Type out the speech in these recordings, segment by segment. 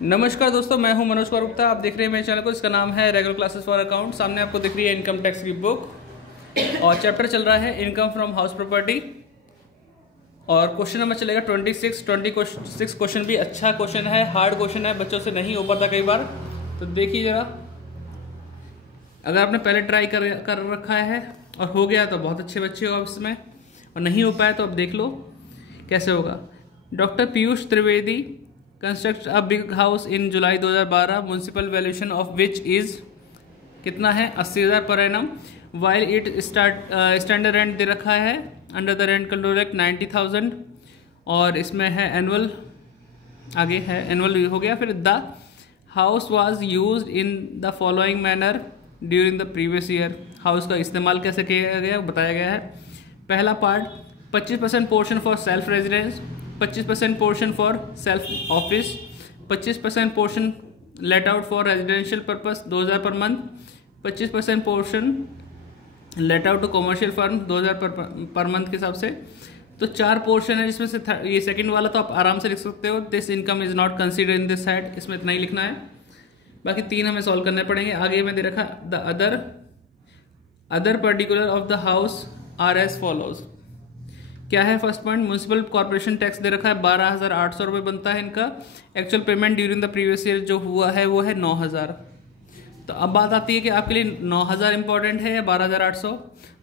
नमस्कार दोस्तों, मैं हूं मनोज कुमार गुप्ता। आप देख रहे हैं मेरे चैनल को, इसका नाम है रेगुलर क्लासेस फॉर अकाउंट। सामने आपको दिख रही है इनकम टैक्स की बुक और चैप्टर चल रहा है इनकम फ्रॉम हाउस प्रॉपर्टी और क्वेश्चन नंबर चलेगा 26 क्वेश्चन भी अच्छा क्वेश्चन है, हार्ड क्वेश्चन है, बच्चों से नहीं हो पाता कई बार। तो देखिए जरा, अगर आपने पहले ट्राई कर रखा है और हो गया तो बहुत अच्छे बच्चे हो आप इसमें, और नहीं हो पाया तो अब देख लो कैसे होगा। Doctor Piyush Trivedi construct a big house in July 2012, municipal valuation of which is कितना है 80,000 per annum, while it standard rent दे रखा है under the rent control act 90,000 और इसमें है एनुअल, आगे है एनुअल हो गया। फिर the house was used in the following manner during the previous year, house का इस्तेमाल कैसे किया गया बताया गया है। पहला part 25% portion for self residence, 25% portion for self office, 25% portion let out for residential purpose 2,000 per month, 25% portion let out to commercial firm 2,000 per month के हिसाब से। तो 4 पोर्शन है जिसमें से ये सेकंड वाला तो आप आराम से लिख सकते हो, this income is not consider in this head, इसमें इतना ही लिखना है। बाकी 3 हमें सॉल्व करने पड़ेंगे। आगे में दे रखा the other particular of the house are as follows. क्या है first point, municipal corporation tax दे रखा है 12,800 रुपये बनता है इनका। Actual payment during the previous year जो हुआ है वो है 9,000। तो अब बात आती है कि आपके लिए 9,000 इंपॉर्टेंट है या 12,800।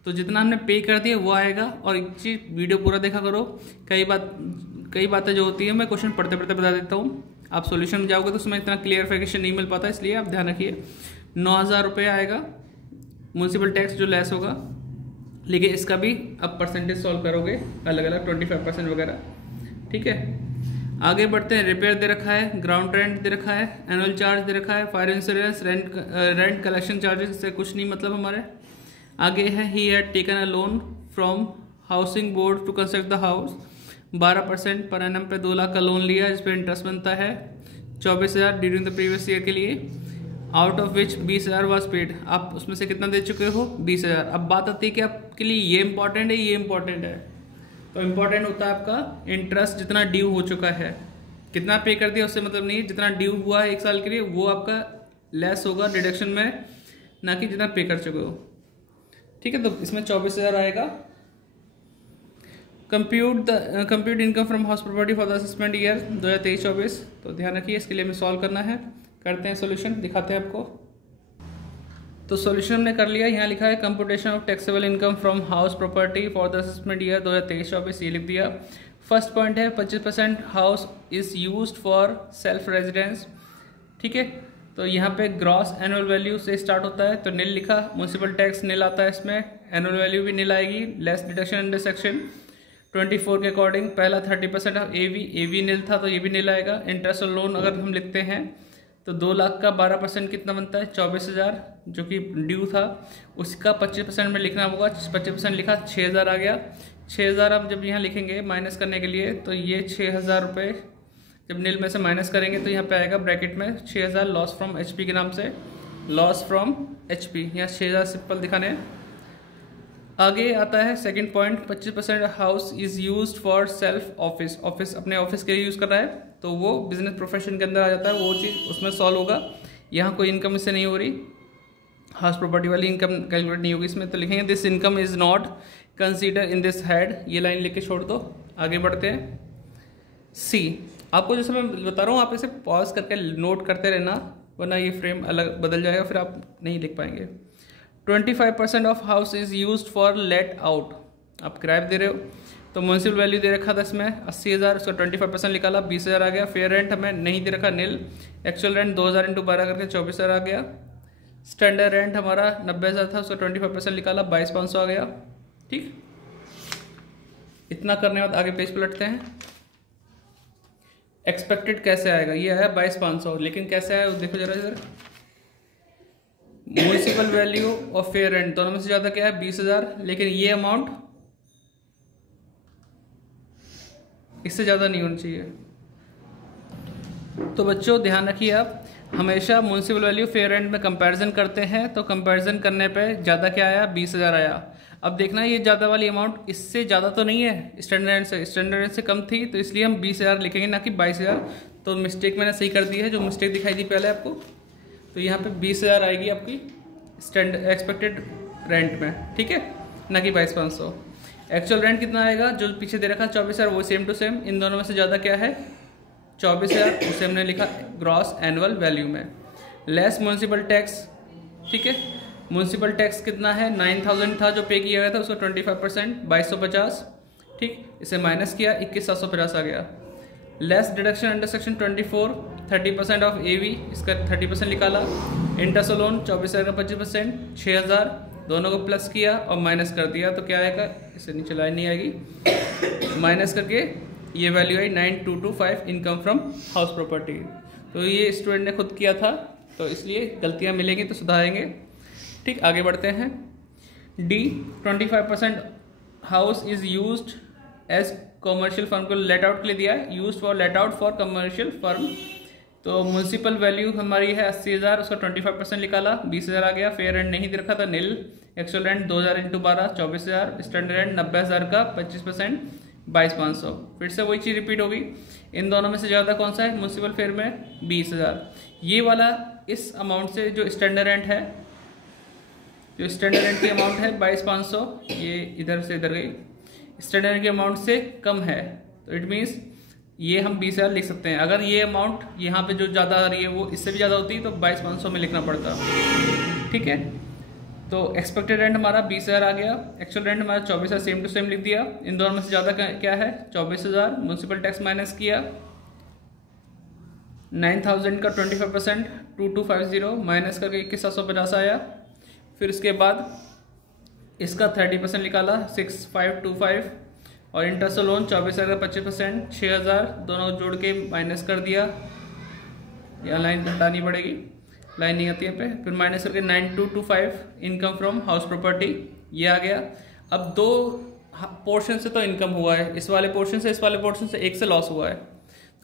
तो जितना हमने पे कर दिया वो आएगा। और एक चीज वीडियो पूरा देखा करो, कई बातें जो होती है मैं क्वेश्चन पढ़ते पढ़ते बता देता हूँ, आप सॉल्यूशन में जाओगे तो उसमें इतना क्लियरिफिकेशन नहीं मिल पाता, इसलिए आप ध्यान रखिए। 9,000 रुपये आएगा म्यूनसिपल टैक्स जो लेस होगा, लेकिन इसका भी अब परसेंटेज सॉल्व करोगे अलग अलग 25% वगैरह, ठीक है। आगे बढ़ते हैं। रिपेयर दे रखा है, ग्राउंड रेंट दे रखा है, एनुअल चार्ज दे रखा है, fire insurance, rent collection charges, इससे कुछ नहीं मतलब हमारे। आगे है he had taken a loan from housing board to construct the house, 12% per annum पे 2 लाख का लोन लिया जिस पर इंटरेस्ट बनता है 24,000 ड्यूरिंग द प्रीवियस ईयर के लिए, out of which 20,000 was paid. आप उसमें से कितना दे चुके हो 20,000। अब बात आती है कि आपके लिए ये इंपॉर्टेंट है ये इंपॉर्टेंट है। तो इंपॉर्टेंट होता है आपका इंटरेस्ट जितना ड्यू हो चुका है, कितना पे कर दिया उससे मतलब नहीं, जितना ड्यू हुआ है 1 साल के लिए वो आपका लेस होगा डिडक्शन में, ना कि जितना पे कर चुके हो, ठीक है। तो इसमें 24,000 आएगा। Compute income from house property for the assessment year 2023-24। तो ध्यान रखिए, इसके लिए हमें सॉल्व करना है। करते हैं सॉल्यूशन, दिखाते हैं आपको। तो सॉल्यूशन हमने कर लिया। यहाँ लिखा है computation of taxable income from house property for the assessment year 2023-24, ये लिख दिया। फर्स्ट पॉइंट है 25% house is used for self residence, ठीक है। तो यहाँ पे ग्रॉस एनुअल वैल्यू से स्टार्ट होता है, तो नील लिखा, म्यूनसिपल टैक्स नील आता है इसमें, एनुअल वैल्यू भी नील आएगी, लेस डिडक्शन अंडर सेक्शन 24 के अकॉर्डिंग। पहला 30% ऑफ एवी नील था तो ये भी नील आएगा। इंटरेस्ट और लोन अगर हम लिखते हैं तो 2 लाख का 12% कितना बनता है 24,000 जो कि ड्यू था, उसका 25% में लिखना होगा। 25% लिखा 6,000 आ गया। 6,000 अब जब यहाँ लिखेंगे माइनस करने के लिए, तो ये 6,000 रुपये जब नील में से माइनस करेंगे तो यहाँ पे आएगा ब्रैकेट में 6,000 लॉस फ्रॉम एचपी के नाम से, लॉस फ्रॉम एचपी, यहाँ 6,000 सिंपल दिखाने। आगे आता है second point, 25% house is used for self office, office अपने ऑफिस के लिए यूज़ कर रहा है तो वो बिजनेस प्रोफेशन के अंदर आ जाता है, वो चीज़ उसमें सॉल्व होगा। यहाँ कोई इनकम इससे नहीं हो रही, हाउस प्रॉपर्टी वाली इनकम कैलकुलेट नहीं होगी इसमें, तो लिखेंगे this income is not consider in this head, ये लाइन लिख के छोड़ दो। आगे बढ़ते हैं। सी, आपको जैसे मैं बता रहा हूँ आप इसे पॉज करके नोट करते रहना, वरना ये फ्रेम अलग बदल जाएगा, फिर आप नहीं लिख पाएंगे। 25% of house is used for let out, आप किराए दे रहे हो तो म्यूनसिपल वैल्यू दे रखा था इसमें 80,000, उसका 25% निकाला 20,000 आ गया। फेयर रेंट हमें नहीं दे रखा नील, एक्चुअल रेंट 2,000 × 12 करके 24,000 आ गया। स्टैंडर्ड रेंट हमारा 90,000 था, उसका 25% निकाला 22,500 आ गया, ठीक। इतना करने के बाद आगे पेज पलटते हैं। एक्सपेक्टेड कैसे आएगा, ये आया 22,500, लेकिन कैसे आया देखो जरा इधर। म्यूनसिपल वैल्यू और फेयर रेंट दोनों में से ज्यादा क्या है 20,000, लेकिन ये अमाउंट इससे ज्यादा नहीं होना चाहिए। तो बच्चों ध्यान रखिए, आप हमेशा म्यूनसिपल वैल्यू फेयर रेंट में कंपैरिजन करते हैं तो कंपैरिजन करने पे ज्यादा क्या आया 20,000 आया। अब देखना ये ज़्यादा वाली अमाउंट इससे ज़्यादा तो नहीं है, स्टैंडर्ड रेंट से कम थी, तो इसलिए हम 20,000 लिखेंगे ना कि 22,000। तो मिस्टेक मैंने सही कर दी है, जो मिस्टेक दिखाई दी पहले आपको। तो यहाँ पे 20,000 आएगी आपकी एक्सपेक्टेड रेंट में, ठीक है, ना कि 22,500। एक्चुअल रेंट कितना आएगा, जो पीछे दे रखा 24,000 वो सेम टू सेम। इन दोनों में से ज़्यादा क्या है, 24,000, उसे हमने लिखा ग्रॉस एनुअल वैल्यू में। लेस म्यूनसिपल टैक्स, ठीक है, म्यूनसिपल टैक्स कितना है, 9,000 था जो पे किया गया था, उसका 25% 2,250, ठीक, इसे माइनस किया 21,750 आ गया। Less deduction under section 24 30% of AV, इसका 30% निकाला। इंटरेस्ट लोन 24,000 का 25% 6,000, दोनों को प्लस किया और माइनस कर दिया, तो क्या आएगा, इसे नीचे लाइन नहीं आएगी, माइनस करके ये value I 9,225 income from house property. तो ये स्टूडेंट ने खुद किया था, तो इसलिए गलतियाँ मिलेंगी तो सुधारेंगे, ठीक। आगे बढ़ते हैं। D 25% house is used as commercial firm को लेट आउट के लिए दिया है, used for let out for commercial firm. तो म्यूनसिपल वैल्यू हमारी है 80,000, उसका 25% निकाला 20,000 आ गया। फेयर रेंट नहीं दे रखा था, nil. Actual rent 2,000 × 12 24,000। Standard rent 90,000 का 25% 22,500। फिर से वही चीज़ रिपीट होगी। इन दोनों में से ज़्यादा कौन सा है, म्यूनसिपल फेयर में 20,000। ये वाला इस अमाउंट से जो स्टैंडर्ड रेंट है, जो स्टैंडर्ड रेंट की अमाउंट है 22,500, ये इधर से इधर गई, स्टैंडर्ड रेंट की अमाउंट से कम है, तो इट मीन्स ये हम 20,000 लिख सकते हैं। अगर ये अमाउंट यहाँ पे जो ज़्यादा आ रही है वो इससे भी ज़्यादा होती तो 22,500 में लिखना पड़ता, ठीक है। तो एक्सपेक्टेड रेंट हमारा 20,000 आ गया, एक्चुअल रेंट हमारा 24,000 सेम टू सेम लिख दिया। इन दोनों में से ज़्यादा क्या है, 24,000। म्यूनसिपल टैक्स माइनस किया, 9,000 का 25% 2,250 माइनस करके 21,750 आया। फिर उसके बाद इसका 30% निकाला 6,525, और इंटरेस्ट लोन 24,000 का 25% 6,000, दोनों जोड़ के माइनस कर दिया। यहाँ लाइन हटानी पड़ेगी, लाइन नहीं आती है पे। फिर माइनस करके 9,225 इनकम फ्रॉम हाउस प्रॉपर्टी, ये आ गया। अब दो पोर्शन से तो इनकम हुआ है, इस वाले पोर्शन से, इस वाले पोर्शन से, एक से लॉस हुआ है।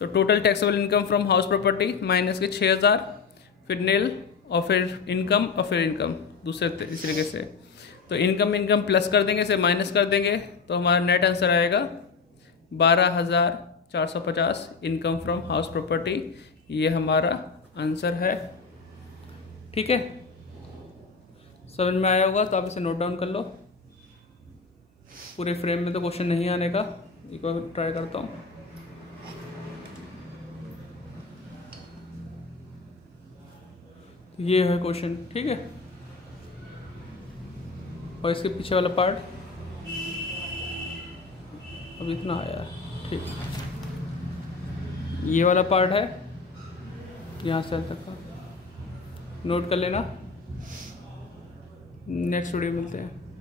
तो total taxable income from house property minus के 6,000, फिर नील, और फिर इनकम, और फिर इनकम दूसरे इस तरीके से। तो इनकम प्लस कर देंगे, इसे माइनस कर देंगे, तो हमारा नेट आंसर आएगा 12,450 इनकम फ्रॉम हाउस प्रॉपर्टी। ये हमारा आंसर है, ठीक है। समझ में आया होगा तो आप इसे नोट डाउन कर लो। पूरे फ्रेम में तो क्वेश्चन नहीं आने का, एक बार ट्राई करता हूँ। ये है क्वेश्चन, ठीक है। और इसके पीछे वाला पार्ट अब इतना आया है, ठीक। ये वाला पार्ट है यहाँ से तक का, नोट कर लेना। नेक्स्ट वीडियो मिलते हैं।